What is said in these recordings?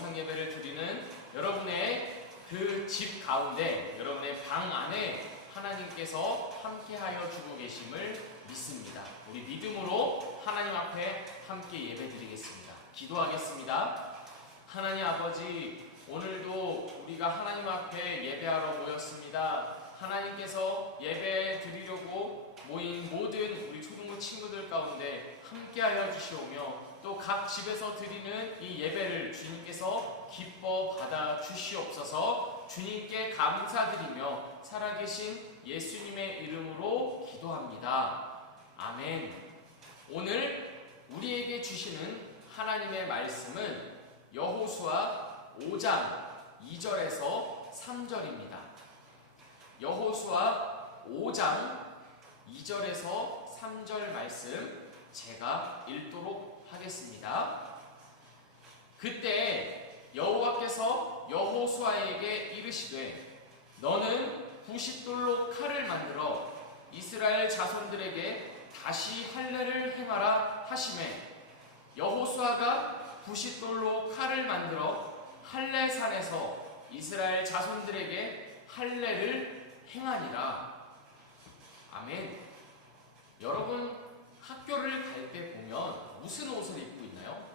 영상 예배를 드리는 여러분의 그 집 가운데, 여러분의 방 안에 하나님께서 함께하여 주고 계심을 믿습니다. 우리 믿음으로 하나님 앞에 함께 예배 드리겠습니다. 기도하겠습니다. 하나님 아버지, 오늘도 우리가 하나님 앞에 예배하러 모였습니다. 하나님께서 예배 드리려고 모인 모든 우리 초등부 친구들 가운데 함께하여 주시오며, 또 각 집에서 드리는 이 예배를 주님께서 기뻐 받아 주시옵소서. 주님께 감사드리며 살아계신 예수님의 이름으로 기도합니다. 아멘. 오늘 우리에게 주시는 하나님의 말씀은 여호수아 5장 2절에서 3절입니다. 여호수아 5장 2절에서 3절 말씀 제가 읽도록 하겠습니다. 그때 여호와께서 여호수아에게 이르시되, 너는 부싯돌로 칼을 만들어 이스라엘 자손들에게 다시 할례를 행하라 하시매, 여호수아가 부싯돌로 칼을 만들어 할례산에서 이스라엘 자손들에게 할례를 행하니라. 아멘. 여러분, 학교를 갈 때 보면 무슨 옷을 입고 있나요?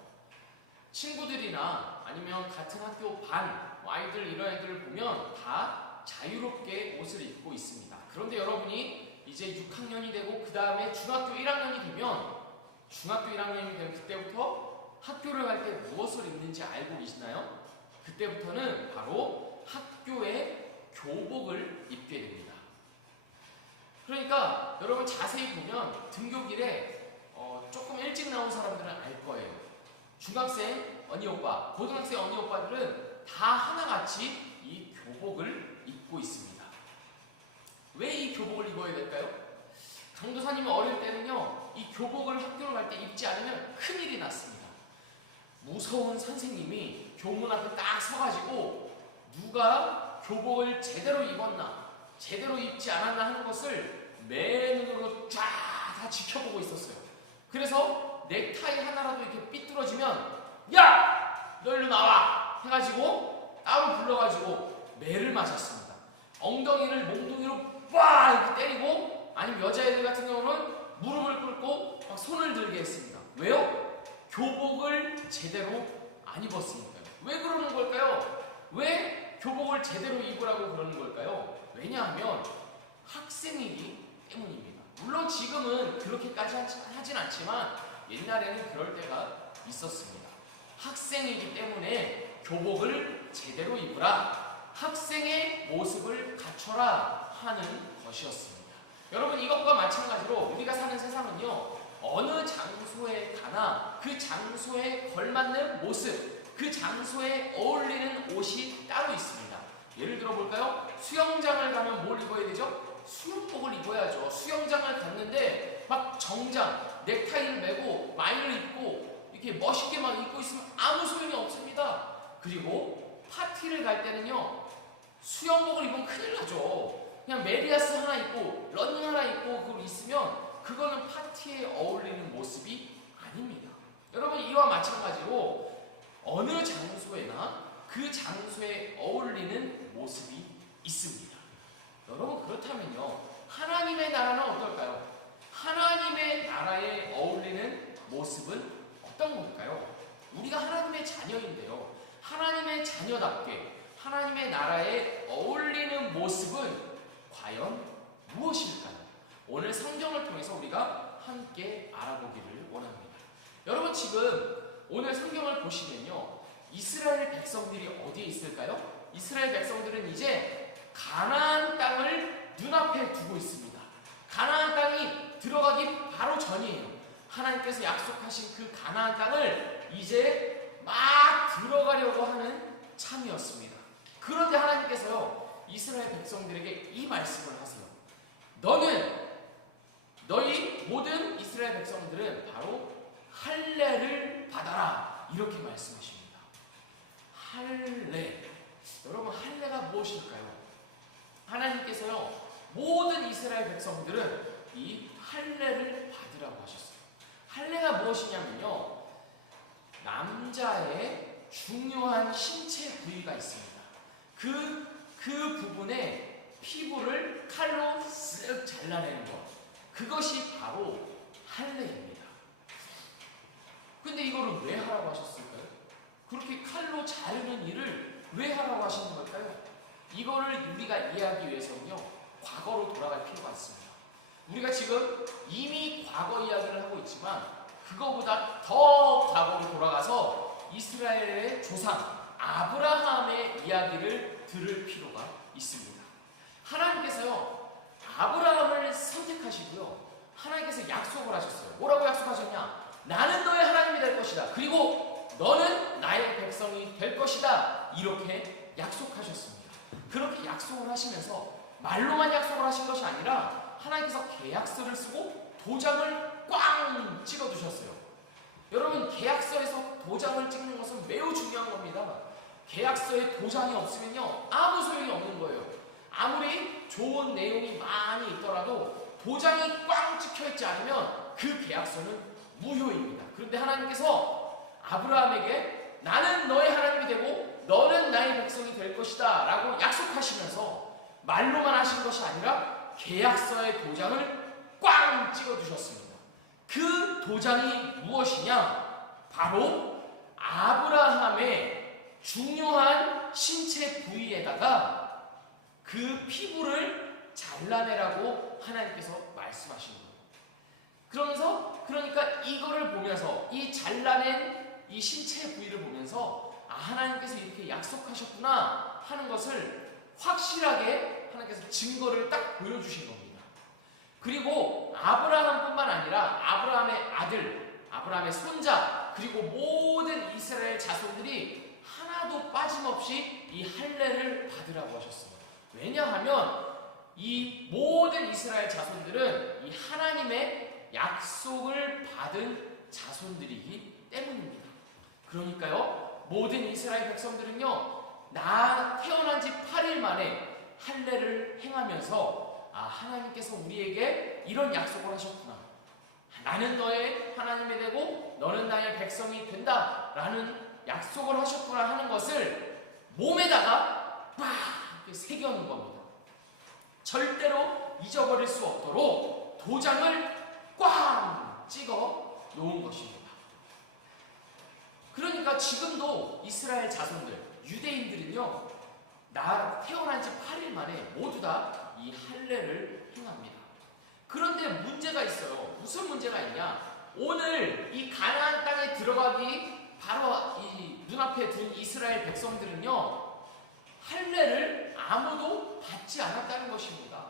친구들이나 아니면 같은 학교 반 아이들, 이런 애들을 보면 다 자유롭게 옷을 입고 있습니다. 그런데 여러분이 이제 6학년이 되고 그 다음에 중학교 1학년이 되면 그때부터 학교를 갈 때 무엇을 입는지 알고 계시나요? 그때부터는 바로 학교의 교복을 입게 됩니다. 그러니까 여러분 자세히 보면 등교길에 조금 일찍 나온 사람들은 알 거예요. 중학생 언니 오빠, 고등학생 언니 오빠들은 다 하나같이 이 교복을 입고 있습니다. 왜 이 교복을 입어야 될까요? 강도사님이 어릴 때는요, 이 교복을 학교를 갈 때 입지 않으면 큰일이 났습니다. 무서운 선생님이 교문 앞에 딱 서가지고 누가 교복을 제대로 입었나, 제대로 입지 않았나 하는 것을 맨눈으로 쫙 다 지켜보고 있었어요. 그래서 넥타이 하나라도 이렇게 삐뚤어지면, 야! 너 일로 나와! 해가지고 따로 불러가지고 매를 맞았습니다. 엉덩이를 몽둥이로 빡! 이렇게 때리고, 아니면 여자애들 같은 경우는 무릎을 꿇고 막 손을 들게 했습니다. 왜요? 교복을 제대로 안 입었으니까요. 왜 그러는 걸까요? 왜 교복을 제대로 입으라고 그러는 걸까요? 왜냐하면 학생이기 때문입니다. 물론 지금은 그렇게까지 하진 않지만 옛날에는 그럴 때가 있었습니다. 학생이기 때문에 교복을 제대로 입으라, 학생의 모습을 갖춰라 하는 것이었습니다. 여러분, 이것과 마찬가지로 우리가 사는 세상은요, 어느 장소에 가나 그 장소에 걸맞는 모습, 그 장소에 어울리는 옷이 따로 있습니다. 예를 들어 볼까요? 수영장을 가면 뭘 입어야 되죠? 수영복을 입어야죠. 수영장을 갔는데 막 정장, 넥타이를 메고 마이를 입고 이렇게 멋있게 막 입고 있으면 아무 소용이 없습니다. 그리고 파티를 갈 때는요, 수영복을 입으면 큰일 나죠. 그냥 메리아스 하나 입고 러닝 하나 입고 그걸 있으면 그거는 파티에 어울리는 모습이 아닙니다. 여러분, 이와 마찬가지로 어느 장소에나 그 장소에 어울리는 모습이 있습니다. 여러분, 그렇다면요, 하나님의 나라는 어떨까요? 하나님의 나라에 어울리는 모습은 어떤 걸까요? 우리가 하나님의 자녀인데요, 하나님의 자녀답게 하나님의 나라에 어울리는 모습은 과연 무엇일까요? 오늘 성경을 통해서 우리가 함께 알아보기를 원합니다. 여러분, 지금 오늘 성경을 보시면요, 이스라엘 백성들이 어디에 있을까요? 이스라엘 백성들은 이제 가나안 땅을 눈앞에 두고 있습니다. 가나안 땅이 들어가기 바로 전이에요. 하나님께서 약속하신 그 가나안 땅을 이제 막 들어가려고 하는 참이었습니다. 그런데 하나님께서요, 이스라엘 백성들에게 이 말씀을 하세요. 너희 모든 이스라엘 백성들은 바로 할례를 받아라, 이렇게 말씀하십니다. 할례. 여러분, 할례가 무엇일까요? 하나님께서요, 모든 이스라엘 백성들은 이 할례를 받으라고 하셨어요. 할례가 무엇이냐면요, 남자의 중요한 신체 부위가 있습니다. 그 부분에 피부를 칼로 쓱 잘라내는 것, 그것이 바로 할례입니다. 근데 이거를 왜 하라고 하셨을까요? 그렇게 칼로 자르는 일을 왜 하라고 하시는 걸까요? 이거를 우리가 이해하기 위해서는요, 과거로 돌아갈 필요가 있습니다. 우리가 지금 이미 과거 이야기를 하고 있지만 그거보다 더 과거로 돌아가서 이스라엘의 조상 아브라함의 이야기를 들을 필요가 있습니다. 하나님께서요, 아브라함을 선택하시고요, 하나님께서 약속을 하셨어요. 뭐라고 약속하셨냐? 나는 너의 하나님이 될 것이다. 그리고 너는 나의 백성이 될 것이다. 이렇게 약속하셨습니다. 그렇게 약속을 하시면서 말로만 약속을 하신 것이 아니라 하나님께서 계약서를 쓰고 도장을 꽝 찍어두셨어요. 여러분, 계약서에서 도장을 찍는 것은 매우 중요한 겁니다. 계약서에 도장이 없으면요, 아무 소용이 없는 거예요. 아무리 좋은 내용이 많이 있더라도 도장이 꽝 찍혀있지 않으면 그 계약서는 무효입니다. 그런데 하나님께서 아브라함에게 나는 너의 하나님이 되고 너는 나의 백성이 될 것이다 라고 약속하시면서 말로만 하신 것이 아니라 계약서의 도장을 꽝 찍어두셨습니다. 그 도장이 무엇이냐? 바로 아브라함의 중요한 신체 부위에다가 그 피부를 잘라내라고 하나님께서 말씀하신 거예요. 그러니까 이거를 보면서, 이 잘라낸 이 신체 부위를 보면서 하나님께서 이렇게 약속하셨구나 하는 것을 확실하게 하나님께서 증거를 딱 보여주신 겁니다. 그리고 아브라함뿐만 아니라 아브라함의 아들, 아브라함의 손자, 그리고 모든 이스라엘 자손들이 하나도 빠짐없이 이 할례를 받으라고 하셨습니다. 왜냐하면 이 모든 이스라엘 자손들은 이 하나님의 약속을 받은 자손들이기 때문입니다. 그러니까요, 모든 이스라엘 백성들은요, 태어난 지 8일 만에 할례를 행하면서 하나님께서 우리에게 이런 약속을 하셨구나. 나는 너의 하나님이 되고 너는 나의 백성이 된다 라는 약속을 하셨구나 하는 것을 몸에다가 빡 새겨놓은 겁니다. 절대로 잊어버릴 수 없도록 도장을 꽝 찍어 놓은 것입니다. 그러니까 지금도 이스라엘 자손들, 유대인들은요, 태어난 지 8일 만에 모두 다 이 할례를 행합니다. 그런데 문제가 있어요. 무슨 문제가 있냐? 오늘 이 가나안 땅에 들어가기 바로 이 눈앞에 둔 이스라엘 백성들은요, 할례를 아무도 받지 않았다는 것입니다.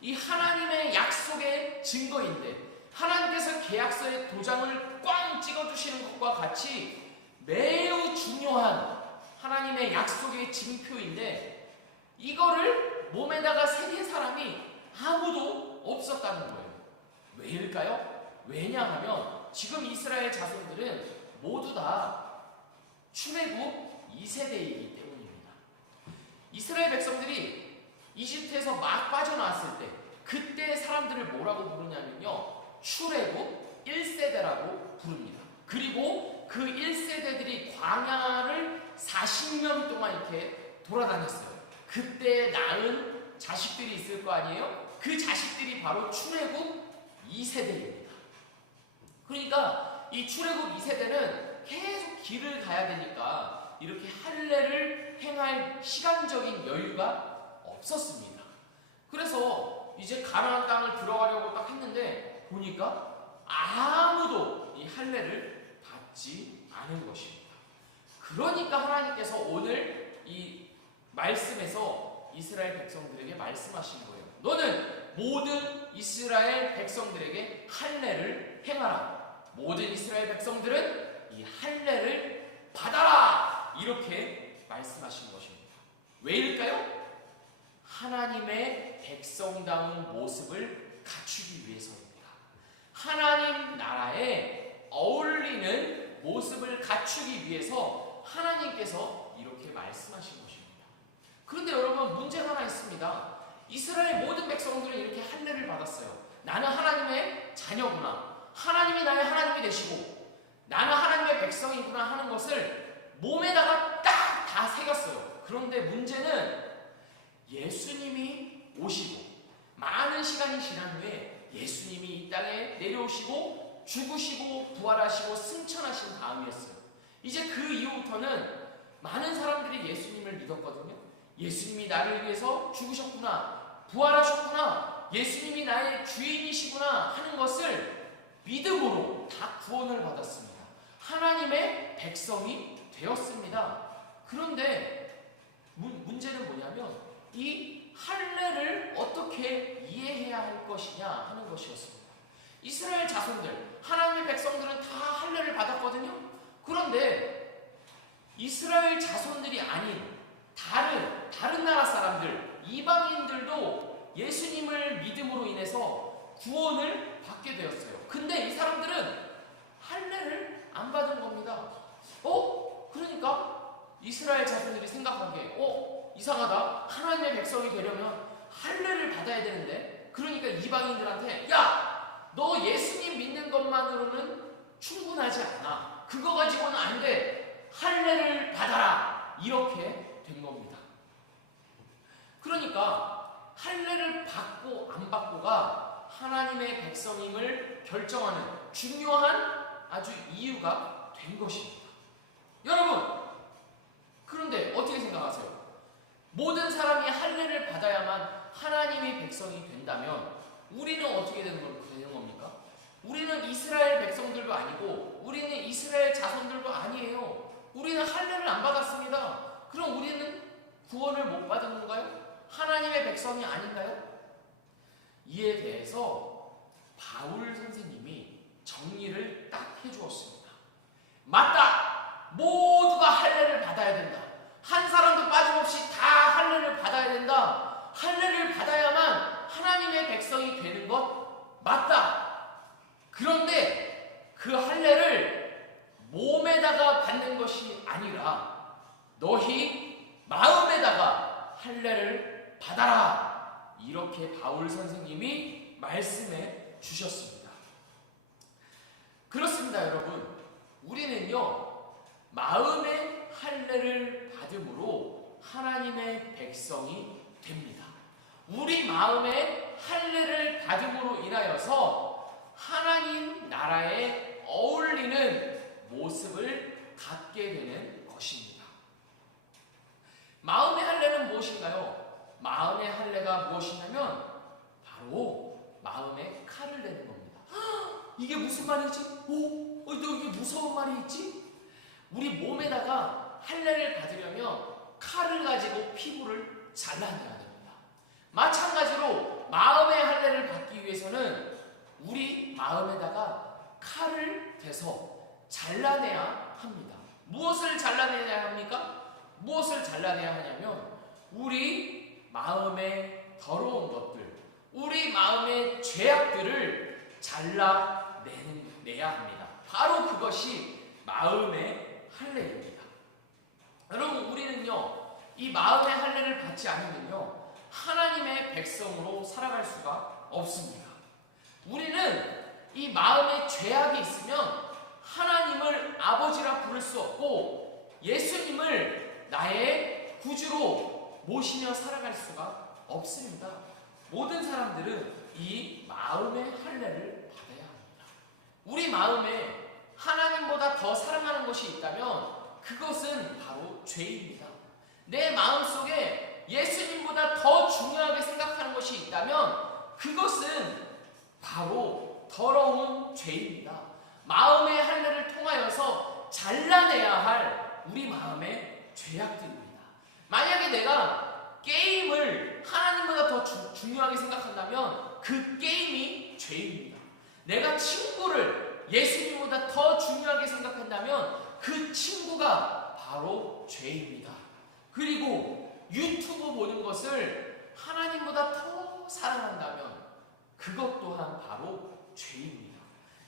이 하나님의 약속의 증거인데, 하나님께서 계약서에 도장을 꽝 찍어주시는 것과 같이 매우 중요한 하나님의 약속의 징표인데, 이거를 몸에다가 새긴 사람이 아무도 없었다는 거예요. 왜일까요? 왜냐하면 지금 이스라엘 자손들은 모두 다 출애굽 2세대이기 때문입니다. 이스라엘 백성들이 이집트에서 막 빠져나왔을 때 그때 사람들을 뭐라고 부르냐면요, 출애굽 1세대라고 부릅니다. 그리고 그 1세대들이 광야를 40년 동안 이렇게 돌아다녔어요. 그때 낳은 자식들이 있을 거 아니에요? 그 자식들이 바로 출애굽 2세대입니다. 그러니까 이 출애굽 2세대는 계속 길을 가야 되니까 이렇게 할례를 행할 시간적인 여유가 없었습니다. 그래서 이제 가나안 땅을 들어가려고 딱 했는데 보니까 아무도 이 할례를 받지 않은 것입니다. 그러니까 하나님께서 오늘 이 말씀에서 이스라엘 백성들에게 말씀하신 거예요. 너는 모든 이스라엘 백성들에게 할례를 행하라. 모든 이스라엘 백성들은 이 할례를 받아라. 이렇게 말씀하신 것입니다. 왜일까요? 하나님의 백성다운 모습을 갖추기 위해서입니다. 하나님 나라에 어울리는 모습을 갖추기 위해서 하나님께서 이렇게 말씀하신 것입니다. 그런데 여러분, 문제가 하나 있습니다. 이스라엘 모든 백성들은 이렇게 할례를 받았어요. 나는 하나님의 자녀구나, 하나님이 나의 하나님이 되시고 나는 하나님의 백성이구나 하는 것을 몸에다가 딱 다 새겼어요. 그런데 문제는 예수님이 오시고 많은 시간이 지난 후에 예수님이 이 땅에 내려오시고 죽으시고 부활하시고 승천하신 다음이었어요. 이제 그 이후부터는 많은 사람들이 예수님을 믿었거든요. 예수님이 나를 위해서 죽으셨구나, 부활하셨구나, 예수님이 나의 주인이시구나 하는 것을 믿음으로 다 구원을 받았습니다. 하나님의 백성이 되었습니다. 그런데 문제는 뭐냐면 이 할례를 어떻게 이해해야 할 것이냐 하는 것이었습니다. 이스라엘 자손들, 하나님의 백성들은 다 할례를 받았거든요. 그런데 이스라엘 자손들이 아닌 다른 나라 사람들, 이방인들도 예수님을 믿음으로 인해서 구원을 받게 되었어요. 근데 이 사람들은 할례를 안 받은 겁니다. 그러니까 이스라엘 자손들이 생각하기에 이상하다. 하나님의 백성이 되려면 할례를 받아야 되는데, 그러니까 이방인들한테 야, 너 예수님 믿는 것만으로는 충분하지 않아. 그거 가지고는 안 돼. 할례를 받아라. 이렇게 된 겁니다. 그러니까 할례를 받고 안 받고가 하나님의 백성임을 결정하는 중요한 아주 이유가 된 것입니다. 여러분, 그런데 어떻게 생각하세요? 모든 사람이 할례를 받아야만 하나님의 백성이 된다면 우리는 어떻게 되는 겁니까? 우리는 이스라엘 백성들도 아니고 우리는 이스라엘 자손들도 아니에요. 우리는 할례를 안 받았습니다. 그럼 우리는 구원을 못 받은 건가요? 하나님의 백성이 아닌가요? 이에 대해서 바울 선생님이 정리를 딱 해주었습니다. 맞다! 모두가 할례를 받아야 된다. 한 사람도 빠짐없이 다 할례를 받아야 된다. 할례를 받아야만 하나님의 백성이 되는 것 맞다. 그런데 그 할례를 몸에다가 받는 것이 아니라 너희 마음에다가 할례를 받아라. 이렇게 바울 선생님이 말씀해 주셨습니다. 그렇습니다, 여러분. 우리는요, 마음의 할례를 받음으로 하나님의 백성이 됩니다. 우리 마음의 할례를 받음으로 인하여서 하나님 나라에 어울리는 모습을 갖게 되는 것입니다. 마음의 할례는 무엇인가요? 마음의 할례가 무엇이냐면 바로 마음에 칼을 내는 겁니다. 이게 무슨 말이지? 너 이게 무서운 말이 있지? 우리 몸에다가 할례를 받으려면 칼을 가지고 피부를 잘라내야 됩니다. 마찬가지로 마음의 할례를 받기 위해서는 우리 마음에다가 칼을 대서 잘라내야 합니다. 무엇을 잘라내야 합니까? 무엇을 잘라내야 하냐면 우리 마음의 더러운 것들, 우리 마음의 죄악들을 잘라내야 합니다. 바로 그것이 마음의 할례입니다. 여러분, 우리는요, 이 마음의 할례를 받지 않으면요, 하나님의 백성으로 살아갈 수가 없습니다. 우리는 이 마음에 죄악이 있으면 하나님을 아버지라 부를 수 없고 예수님을 나의 구주로 모시며 살아갈 수가 없습니다. 모든 사람들은 이 마음의 할례를 받아야 합니다. 우리 마음에 하나님보다 더 사랑하는 것이 있다면 그것은 바로 죄입니다. 내 마음속에 예수님보다 더 중요하게 생각하는 것이 있다면 그것은 바로 더러운 죄입니다. 마음의 할례를 통하여서 잘라내야 할 우리 마음의 죄악들입니다. 만약에 내가 게임을 하나님보다 더 중요하게 생각한다면 그 게임이 죄입니다. 내가 친구를 예수님보다 더 중요하게 생각한다면 그 친구가 바로 죄입니다. 그리고 유튜브 보는 것을 하나님보다 더 사랑한다면 그것 또한 바로 죄입니다.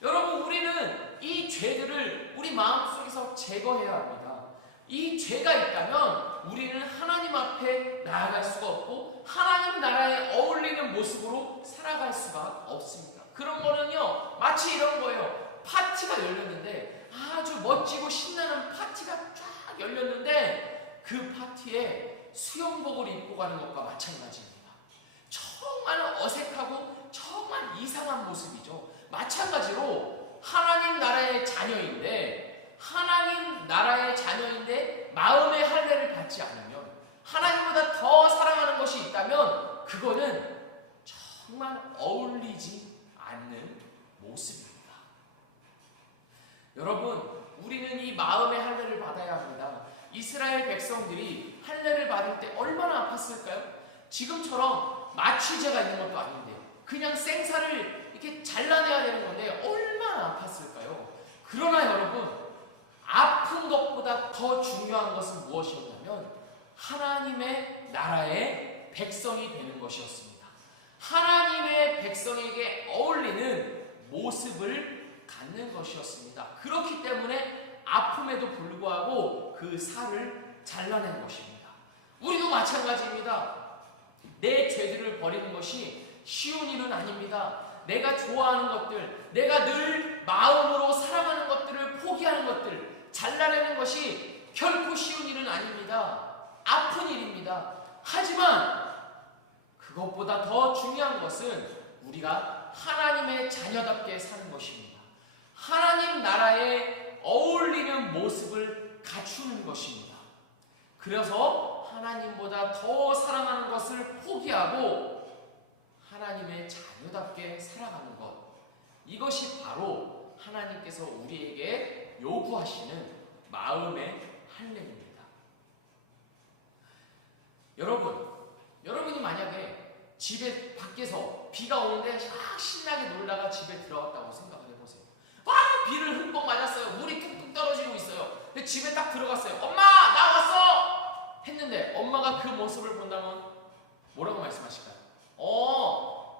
여러분, 우리는 이 죄들을 우리 마음속에서 제거해야 합니다. 이 죄가 있다면 우리는 하나님 앞에 나아갈 수가 없고 하나님 나라에 어울리는 모습으로 살아갈 수가 없습니다. 그런 거는요, 마치 이런 거예요. 파티가 열렸는데 아주 멋지고 신나는 파티가 쫙 딱 열렸는데 그 파티에 수영복을 입고 가는 것과 마찬가지입니다. 정말 어색하고 정말 이상한 모습이죠. 마찬가지로 하나님 나라의 자녀인데 마음의 할례를 받지 않으면, 하나님보다 더 사랑하는 것이 있다면 그거는 정말 어울리지 않는 모습입니다. 여러분, 우리는 이 마음의 할례를 받아야 합니다. 이스라엘 백성들이 할례를 받을 때 얼마나 아팠을까요? 지금처럼 마취제가 있는 것도 아닌데 그냥 생사를 이렇게 잘라내야 되는 건데 얼마나 아팠을까요? 그러나 여러분, 아픈 것보다 더 중요한 것은 무엇이었냐면 하나님의 나라의 백성이 되는 것이었습니다. 하나님의 백성에게 어울리는 모습을 갖는 것이었습니다. 그렇기 때문에 아픔에도 불구하고 그 살을 잘라낸 것입니다. 우리도 마찬가지입니다. 내 죄들을 버리는 것이 쉬운 일은 아닙니다. 내가 좋아하는 것들, 내가 늘 마음으로 사랑하는 것들을 포기하는 것들, 잘라내는 것이 결코 쉬운 일은 아닙니다. 아픈 일입니다. 하지만 그것보다 더 중요한 것은 우리가 하나님의 자녀답게 사는 것입니다. 하나님 나라에 어울리는 모습을 갖추는 것입니다. 그래서 하나님보다 더 사랑하는 것을 포기하고 하나님의 자녀답게 살아가는 것, 이것이 바로 하나님께서 우리에게 요구하시는 마음의 할례입니다. 여러분이 만약에 집에 밖에서 비가 오는데 막 신나게 놀다가 집에 들어갔다고 생각을 해보세요. 막 비를 흠뻑 맞았어요. 물이 뚝뚝 떨어지고 있어요. 근데 집에 딱 들어갔어요. 엄마, 나 왔어! 했는데 엄마가 그 모습을 본다면 뭐라고 말씀하실까요?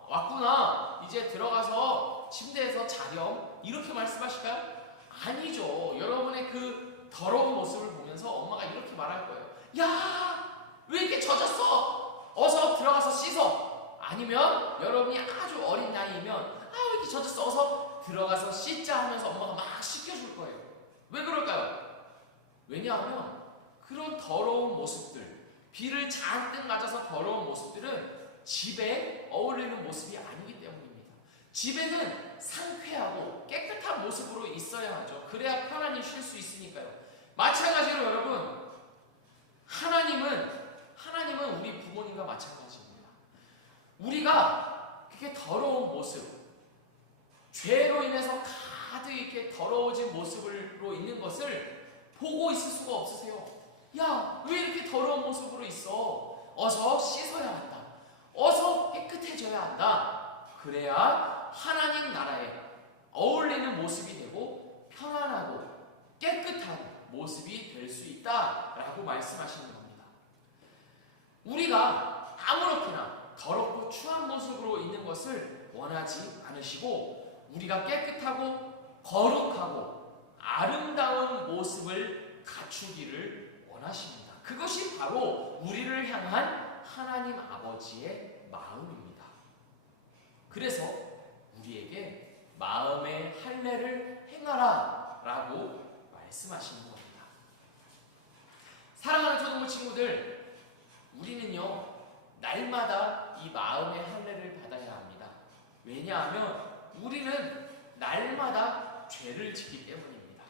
왔구나. 이제 들어가서 침대에서 자렴. 이렇게 말씀하실까요? 아니죠. 여러분의 그 더러운 모습을 보면서 엄마가 이렇게 말할 거예요. 야! 왜 이렇게 젖었어? 어서 들어가서 씻어. 아니면 여러분이 아주 어린 나이면 왜 이렇게 젖었어? 어서 들어가서 씻자 하면서 엄마가 막 씻겨줄 거예요. 왜 그럴까요? 왜냐하면 그런 더러운 모습들, 비를 잔뜩 맞아서 더러운 모습들은 집에 어울리는 모습이 아니기 때문입니다. 집에는 상쾌하고 깨끗한 모습으로 있어야 하죠. 그래야 편안히 쉴 수 있으니까요. 마찬가지로 여러분, 하나님은 우리 부모님과 마찬가지입니다. 우리가 그렇게 더러운 모습, 죄로 인해서 가득 이렇게 더러워진 모습으로 있는 것을 보고 있을 수가 없으세요. 야, 왜 이렇게 더러운 모습으로 있어? 어서 씻어야 한다. 어서 깨끗해져야 한다. 그래야 하나님 나라에 어울리는 모습이 되고 편안하고 깨끗한 모습이 될 수 있다라고 말씀하시는 겁니다. 우리가 아무렇게나 더럽고 추한 모습으로 있는 것을 원하지 않으시고 우리가 깨끗하고 거룩하고 아름다운 모습을 갖추기를 원하십니다. 그것이 바로 우리를 향한 하나님 아버지의 마음입니다. 그래서 우리에게 마음의 할례를 행하라 라고 말씀하시는 겁니다. 사랑하는 초등부 친구들, 우리는요 날마다 이 마음의 할례를 받아야 합니다. 왜냐하면 우리는 날마다 죄를 짓기 때문입니다.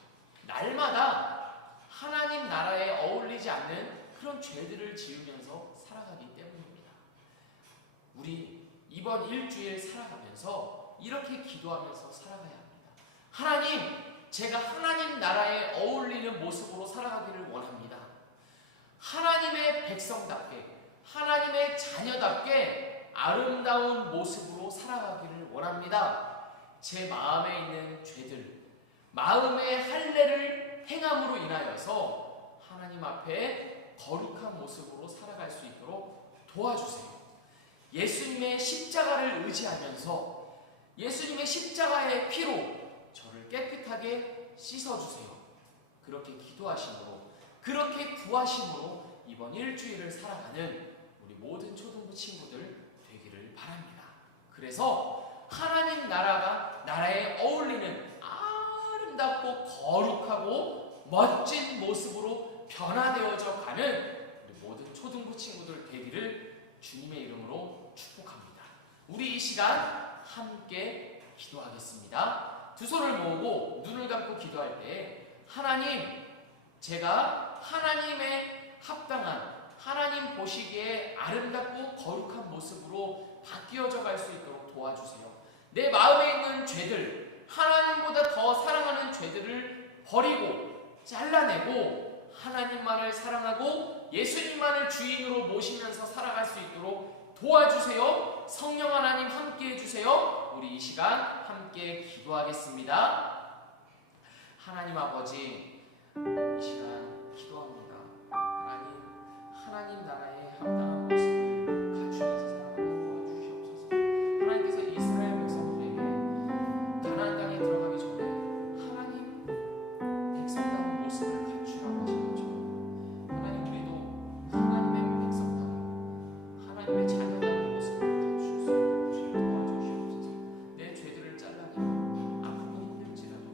날마다 하나님 나라에 어울리지 않는 그런 죄들을 지으면서 살아가기 때문입니다. 우리 이번 일주일 살아가면서 이렇게 기도하면서 살아가야 합니다. 하나님, 제가 하나님 나라에 어울리는 모습으로 살아가기를 원합니다. 하나님의 백성답게, 하나님의 자녀답게 아름다운 모습으로 살아가기를 원합니다. 제 마음에 있는 죄들, 마음의 할례를 행함으로 인하여서 하나님 앞에 거룩한 모습으로 살아갈 수 있도록 도와주세요. 예수님의 십자가를 의지하면서 예수님의 십자가의 피로 저를 깨끗하게 씻어주세요. 그렇게 기도하심으로, 그렇게 구하심으로 이번 일주일을 살아가는 우리 모든 초등부 친구들 되기를 바랍니다. 그래서 하나님 나라에 어울리는 아름답고 거룩하고 멋진 모습으로 변화되어져 가는 우리 모든 초등부 친구들 되기를 주님의 이름으로 축복합니다. 우리 이 시간 함께 기도하겠습니다. 두 손을 모으고 눈을 감고 기도할 때 하나님, 제가 하나님의 합당한, 하나님 보시기에 아름답고 거룩한 모습으로 바뀌어져 갈 수 있도록 도와주세요. 내 마음에 있는 죄들, 하나님보다 더 사랑하는 죄들을 버리고 잘라내고 하나님만을 사랑하고 예수님만을 주인으로 모시면서 살아갈 수 있도록 도와주세요. 성령 하나님 함께 해주세요. 우리 이 시간 함께 기도하겠습니다. 하나님 아버지, 이 시간 기도합니다. 하나님 나라의 합당한 모습을 갖추면서 살아가게 도와주시옵소서. 하나님께서 이스라엘 백성들에게 가나안 땅에 들어가기 전에 하나님 백성다운 모습을 갖추라고 하신 것처럼 하나님, 우리도 하나님의 백성다운, 하나님의 자녀다운 모습을 갖출 수 있도록 도와주시옵소서. 내 죄들을 잘라내고 아프고 힘들지라도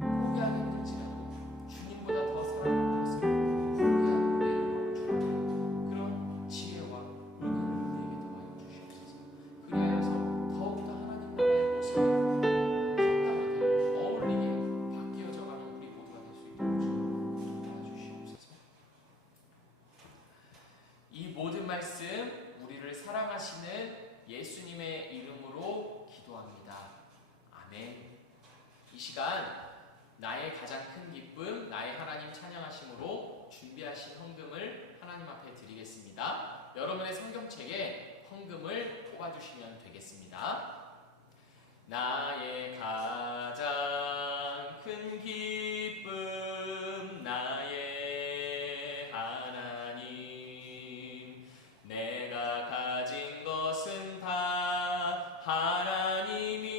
포기하기 힘들지라도 주님보다 더 사랑하는 것을 포기하고 내려놓을 줄 아는 그런 지혜와 은혜를 우리에게 더하여 주시옵소서. 그리하여서 더욱더 하나님 나라의 모습에 합당하게 어울리게 바뀌어져 가는 우리 모두가 될 수 있도록 주님 도와주시옵소서. 이 모든 말씀 우리를 사랑하시는 예수님의 이름으로 기도합니다. 아멘. 이 시간 나의 가장 큰 기쁨, 나의 하나님 찬양하심으로 준비하신 헌금을 하나님 앞에 드리겠습니다. 여러분의 성경책에 헌금을 뽑아주시면 되겠습니다. 나의 가장 큰 기쁨, 나의 하나님, 내가 가진 것은 다 하나님이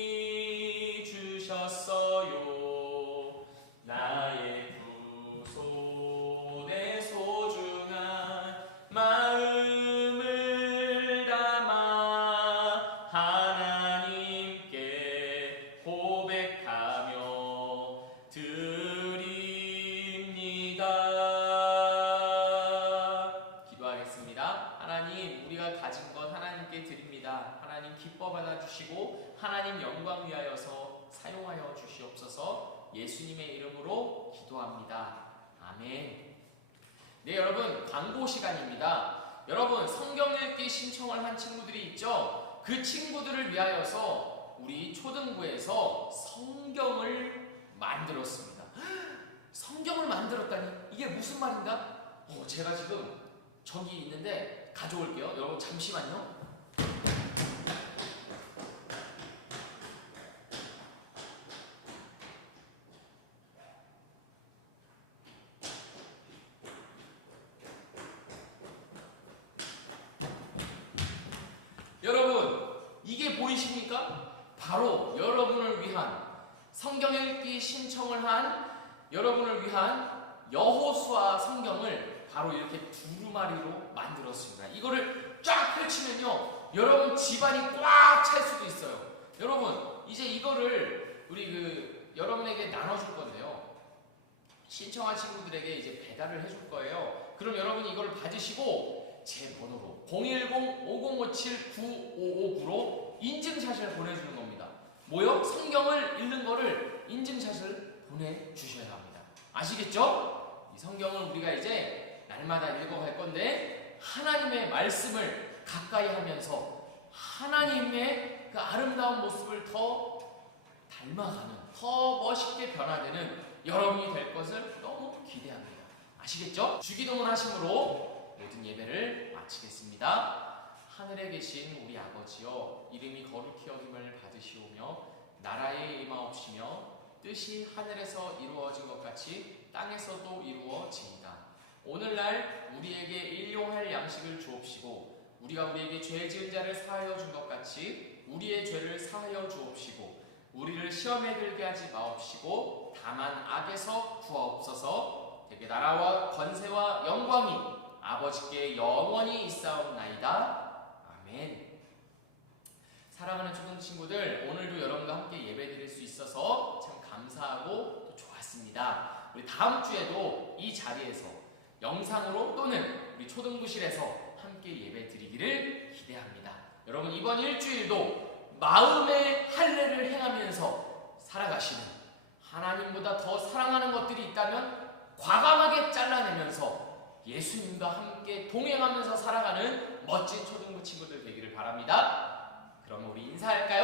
주셨어요. 나의 두 손에 소중한 마음을 담아 하나님께 고백하며 드립니다. 기도하겠습니다. 하나님, 우리가 가진 것 하나님께 드립니다. 하나님 기뻐 받아주시고 하나님 영광 위하여서 사용하여 주시옵소서. 예수님의 이름으로 기도합니다. 아멘. 네, 여러분, 광고 시간입니다. 여러분, 성경 읽기 신청을 한 친구들이 있죠? 그 친구들을 위하여서 우리 초등부에서 성경을 만들었습니다. 성경을 만들었다니, 이게 무슨 말인가? 제가 지금 저기 있는데 가져올게요. 여러분 잠시만요. 여러분, 이게 보이십니까? 바로 여러분을 위한, 성경 읽기 신청을 한 여러분을 위한 여호수아 성경을 바로 이렇게 두루마리로 만들었습니다. 이거를 쫙 펼치면요, 여러분 집안이 꽉 찰 수도 있어요. 여러분, 이제 이거를 우리 여러분에게 나눠줄 건데요, 신청한 친구들에게 이제 배달을 해줄 거예요. 그럼 여러분이 이걸 받으시고 제 번호로 010-5057-9559로 인증샷을 보내주는 겁니다. 뭐요? 성경을 읽는 거를 인증샷을 보내주셔야 합니다. 아시겠죠? 이 성경을 우리가 이제 날마다 읽어갈 건데, 하나님의 말씀을 가까이 하면서 하나님의 그 아름다운 모습을 더 닮아가는, 더 멋있게 변화되는 여러분이 될 것을 너무 기대합니다. 아시겠죠? 주기도문 하심으로 모든 예배를 마치겠습니다. 하늘에 계신 우리 아버지여, 이름이 거룩히 여김을 받으시오며 나라에 임하옵시며 뜻이 하늘에서 이루어진 것 같이 땅에서도 이루어지이다. 오늘날 우리에게 일용할 양식을 주옵시고 우리가 우리에게 죄 지은 자를 사하여 준 것 같이 우리의 죄를 사하여 주옵시고 우리를 시험에 들게 하지 마옵시고 다만 악에서 구하옵소서. 되게 나라와 권세와 영광이 아버지께 영원히 있사옵나이다. 아멘. 사랑하는 초등 친구들, 오늘도 여러분과 함께 예배드릴 수 있어서 참 감사하고 또 좋았습니다. 우리 다음 주에도 이 자리에서 영상으로 또는 우리 초등부실에서 함께 예배 드리기를 기대합니다. 여러분 이번 일주일도 마음의 할례를 행하면서 살아가시는, 하나님보다 더 사랑하는 것들이 있다면 과감하게 잘라내면서 예수님과 함께 동행하면서 살아가는 멋진 초등부 친구들 되기를 바랍니다. 그럼 우리 인사할까요?